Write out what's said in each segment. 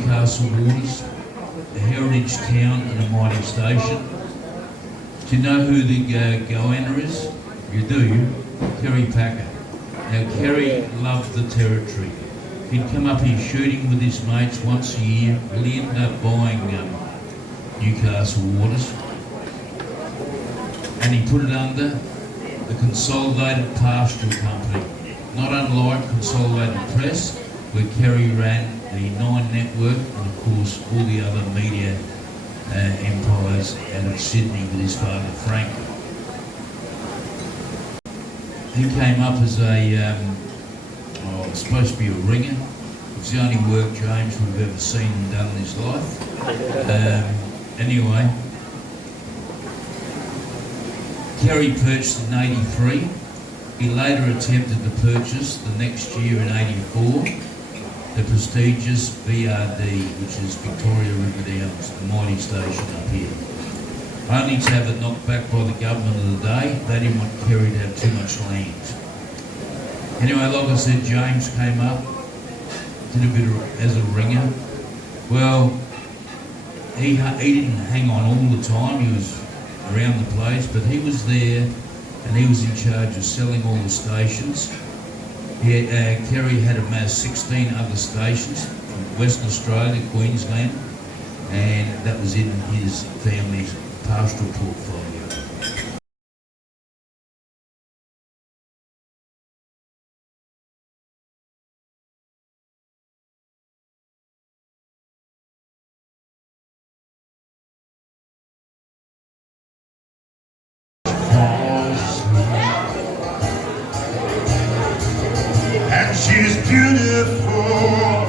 Newcastle waters, a heritage town and a mining station. Do you know who the goanna is? You do, Kerry Packer. Now Kerry loved the territory. He'd come up here shooting with his mates once a year. Well, he ended up buying Newcastle waters, and he put it under the Consolidated Pastoral Company, not unlike Consolidated Press, where Kerry ran the Nine Network and of course all the other media empires out of Sydney with his father Frank. He came up as supposed to be a ringer. It's the only work James would have ever seen and done in his life. Anyway, Kerry purchased in '83. He later attempted to purchase the next year in '84 the prestigious VRD, which is Victoria River Downs, the mighty station up here. Only to have it knocked back by the government of the day. They didn't want Kerry to have too much land. Anyway, like I said, James came up, did a bit as a ringer. Well, he didn't hang on all the time. He was around the place, but he was there and he was in charge of selling all the stations. Kerry had amassed 16 other stations from Western Australia, Queensland, and that was in his family's pastoral portfolio. And she's beautiful,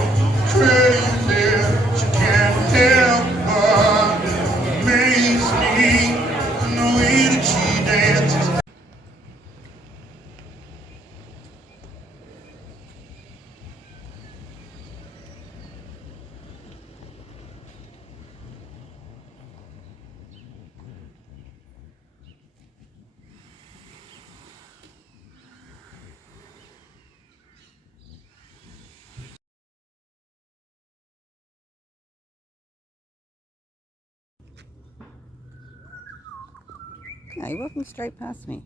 crazy, she can't help but amaze me in the way that she dances. No, you're walking straight past me.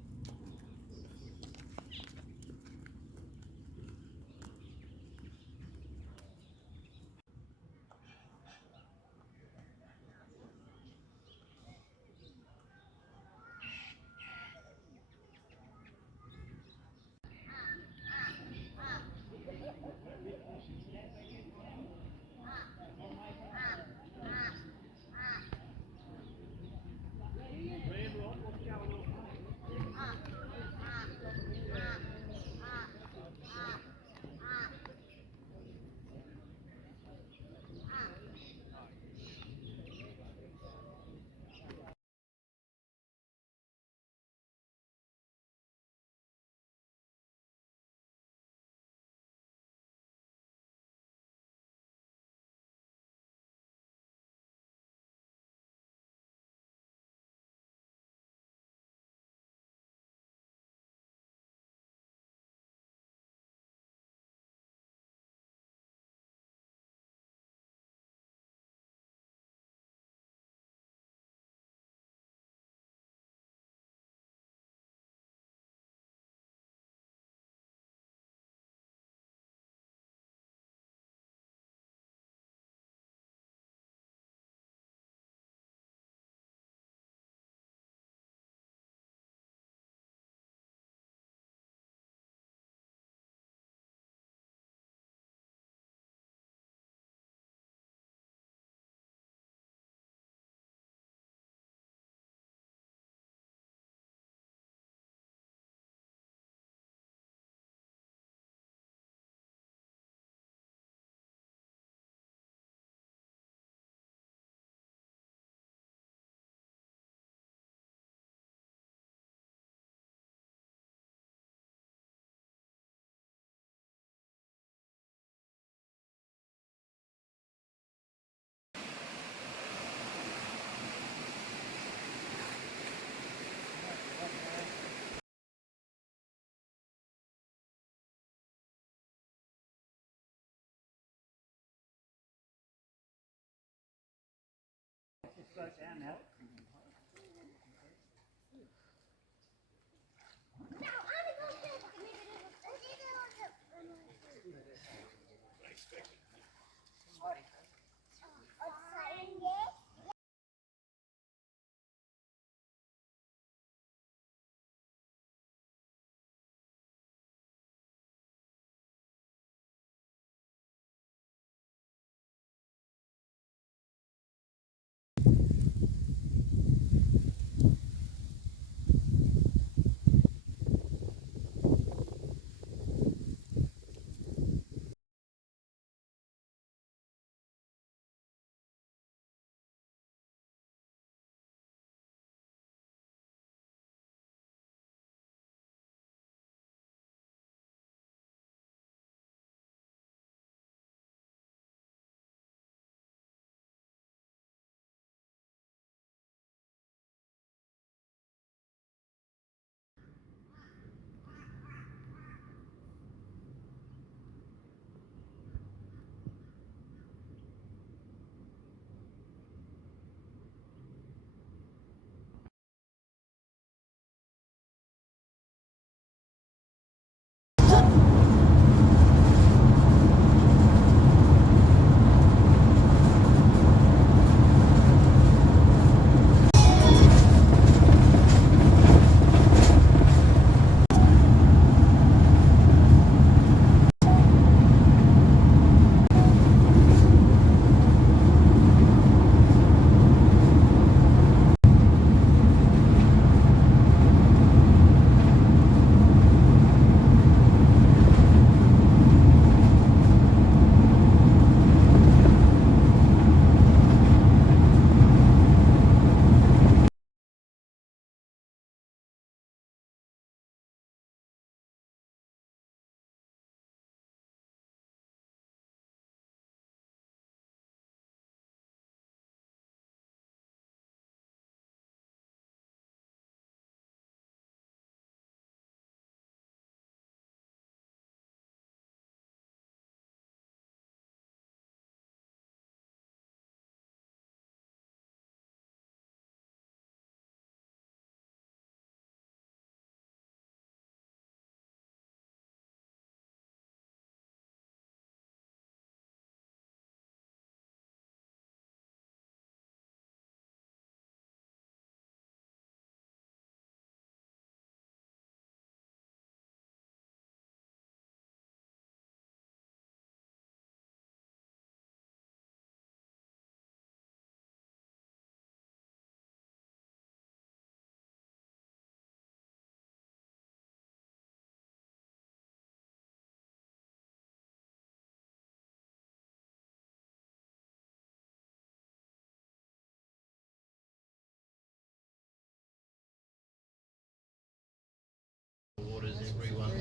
Waters, everyone.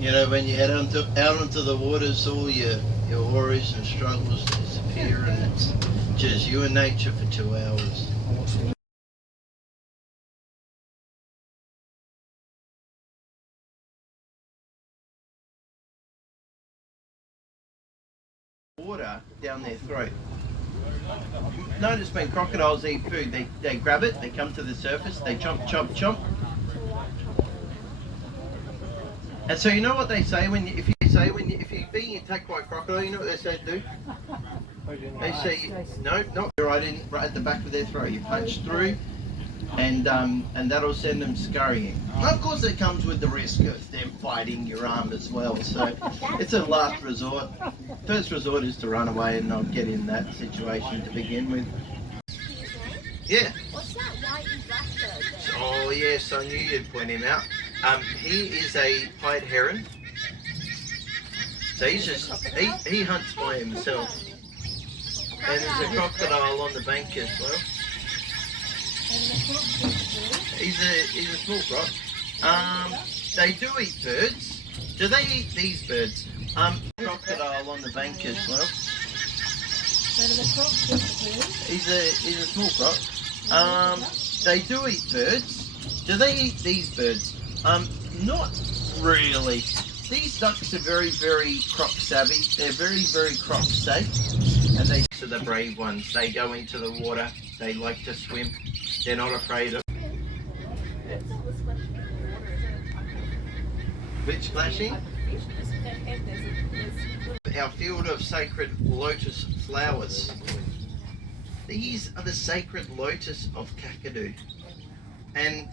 You know, when you head out onto the waters, all your worries and struggles disappear, and it's just you and nature for 2 hours. Water down their throat. Notice when crocodiles eat food, they grab it, they come to the surface, they chomp, chomp, chomp. And so you know what they say if you're being attacked by a crocodile, you know what they say to do? They say, no, not right at the back of their throat. You punch through, and that'll send them scurrying. Of course, it comes with the risk of them biting your arm as well. So it's a last resort. First resort is to run away and not get in that situation to begin with. Yeah. What's that white and black bird? Oh yes, I knew you'd point him out. He is a pied heron. So he hunts by himself. And there's a crocodile on the bank as well. He's a small croc. They do eat birds. Do they eat these birds? Crocodile on the bank as well. He's a small croc. They do eat birds. Do they eat these birds? Not really. These ducks are very, very crop savvy. They're very, very crop safe. And these are the brave ones. They go into the water. They like to swim. They're not afraid of... Which splashing? Our field of sacred lotus flowers. These are the sacred lotus of Kakadu. And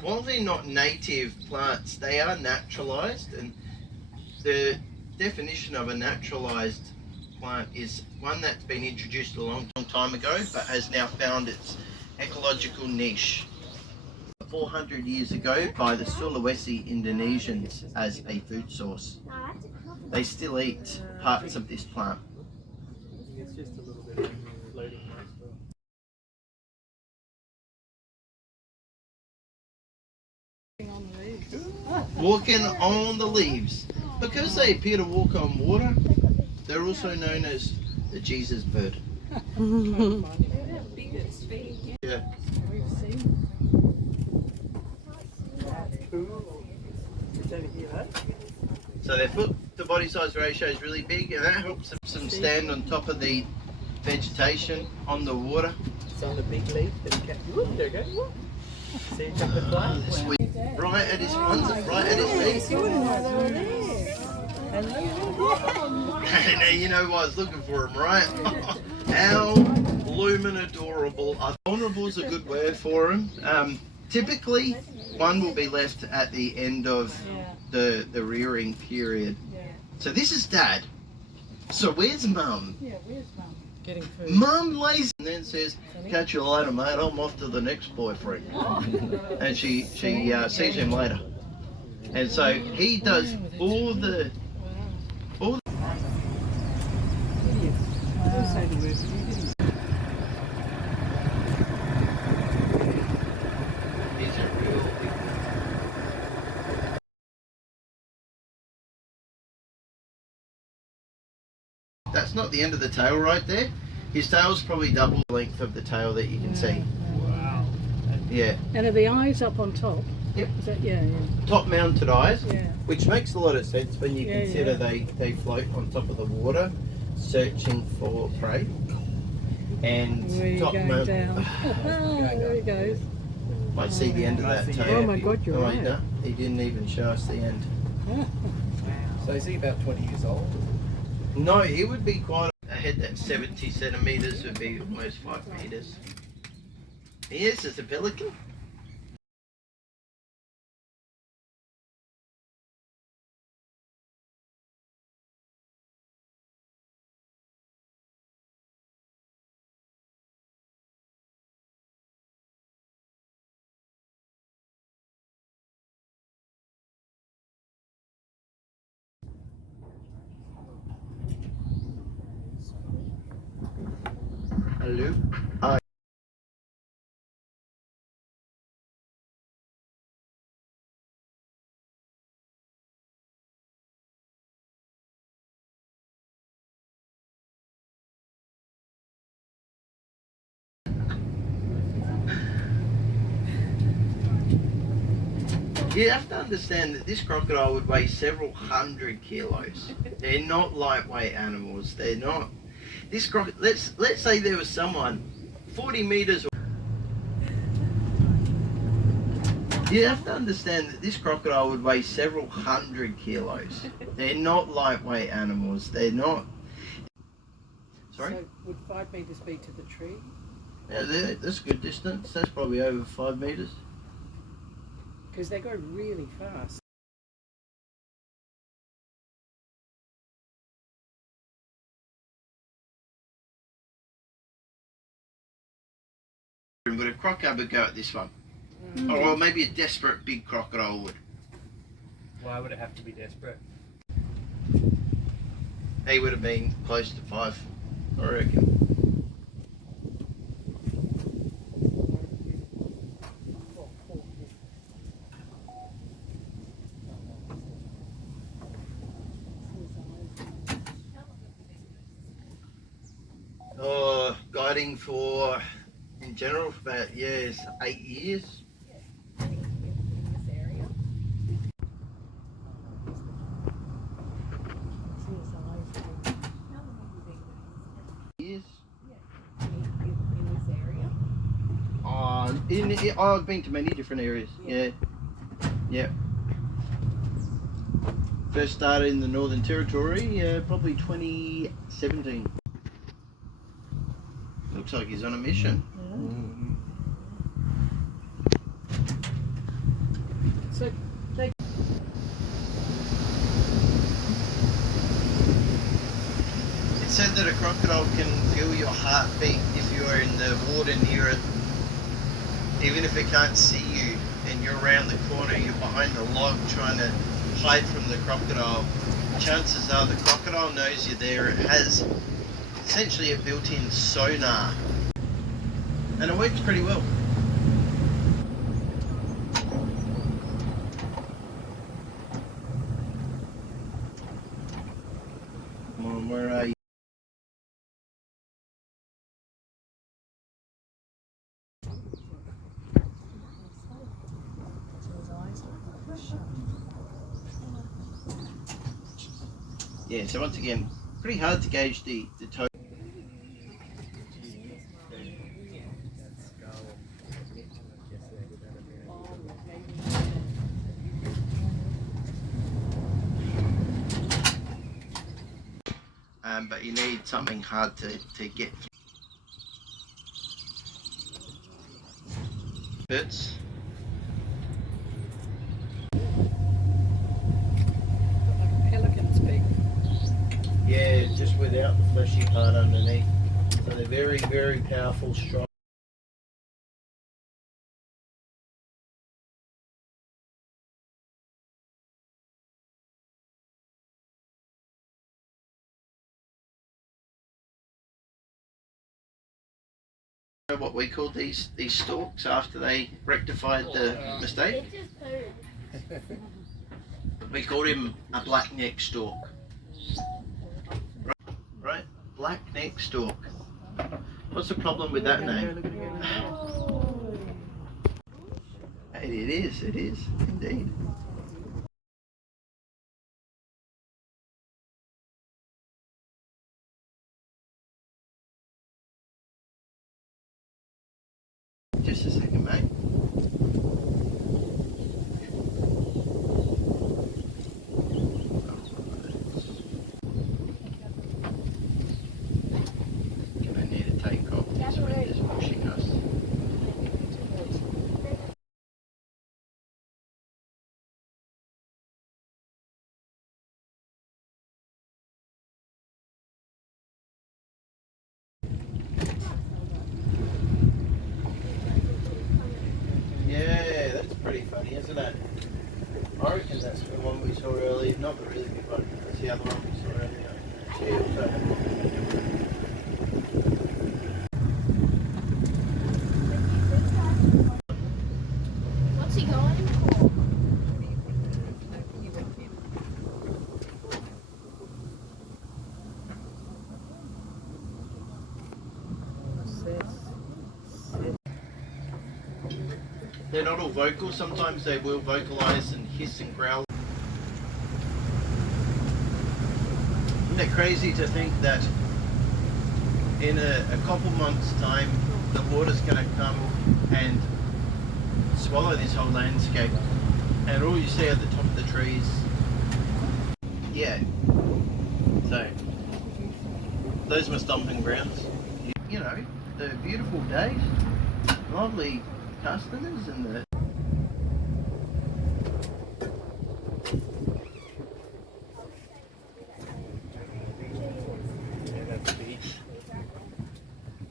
while they're not native plants, they are naturalized, and the definition of a naturalized plant is one that's been introduced a long time ago but has now found its ecological niche 400 years ago by the Sulawesi Indonesians as a food source. They still eat parts of this plant. It's just a little bit floating as well. Walking on the leaves. Because they appear to walk on water, they're also known as the Jesus bird. Yeah. So their foot to body size ratio is really big, and that helps them stand on top of the vegetation on the water. It's on the big leaf that he kept. Whoop, there you go. Whoop. See a couple of flies. Sweet. Right at his right at his feet. Now you know why I was looking for him, right? How bloomin' adorable. Vulnerable is a good word for him. Typically, one will be left at the end of the rearing period. So this is Dad. So where's Mum? Yeah, where's Mum? Getting food. Mum lays and then says, "Catch you later, mate. I'm off to the next boyfriend." And she sees him later. And so he does all the These are real big. That's not the end of the tail right there. His tail's probably double the length of the tail that you can see. Wow. Yeah. And are the eyes up on top? Yep. Is that, yeah. Top mounted eyes, Yeah. which makes a lot of sense when you Yeah, consider yeah. they float on top of the water searching for prey. And Where are you top going mount. down? There he goes. Might see the end of that tail. Oh my God, you're right. No, he didn't even show us the end. So is he about 20 years old? No, he would be quite a head that's 70 centimetres would be almost 5 metres. Yes, it's a pelican. Hello. Hi. You have to understand that this crocodile would weigh several hundred kilos. They're not lightweight animals. They're not. This let's say there was someone 40 meters. You have to understand that this crocodile would weigh several hundred kilos. They're not lightweight animals. They're not. Sorry? So would 5 metres be to the tree? Yeah, that's good distance. That's probably over 5 meters. Because they go really fast. Would a crocodile go at this one? Or maybe a desperate big crocodile would. Why would it have to be desperate? He would have been close to 5, I reckon. Guiding for, in general, for about 8 years. Yeah, I've been to many different areas. Yeah. Yeah. First started in the Northern Territory, probably 2017. Looks like he's on a mission. So they It said that a crocodile can feel your heartbeat if you are in the water near it. Even if it can't see you and you're around the corner, you're behind the log trying to hide from the crocodile, chances are the crocodile knows you're there. It has essentially a built-in sonar. And it works pretty well. Come on, where are you? Yeah, so once again, pretty hard to gauge the total. But you need something hard to get. Bits. pelicans big. Yeah, just without the fleshy part underneath. So they're very, very powerful, strong. What we call these stalks after they rectified the mistake. We called him a black neck stalk. Right? Black neck stalk. What's the problem with that name? It is indeed. Just a second, mate. Gonna need to take off. This wind is pushing us. Yeah, that's pretty funny, isn't it? I reckon that's the one we saw earlier. Not the really big one. That's the other one we saw earlier. Yeah, What's he going for? they're not all vocal. Sometimes they will vocalize and hiss and growl. Isn't it crazy to think that in a couple months' time the water's going to come and swallow this whole landscape, and all you see are the top of the trees. Yeah. So those are my stomping grounds. You know, the beautiful days, lovely customers, and the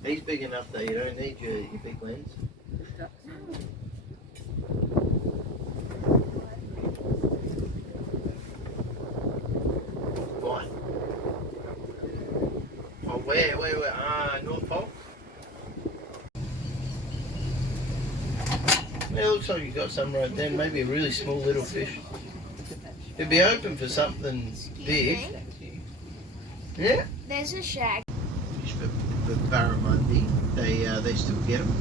he's big enough though, you don't need your big lens. Why? Oh, where? North Pole? Yeah, it looks like you got some right there, maybe a really small little fish. It'd be open for something big. Yeah? There's a shag. Fish for barramundi, they still get them.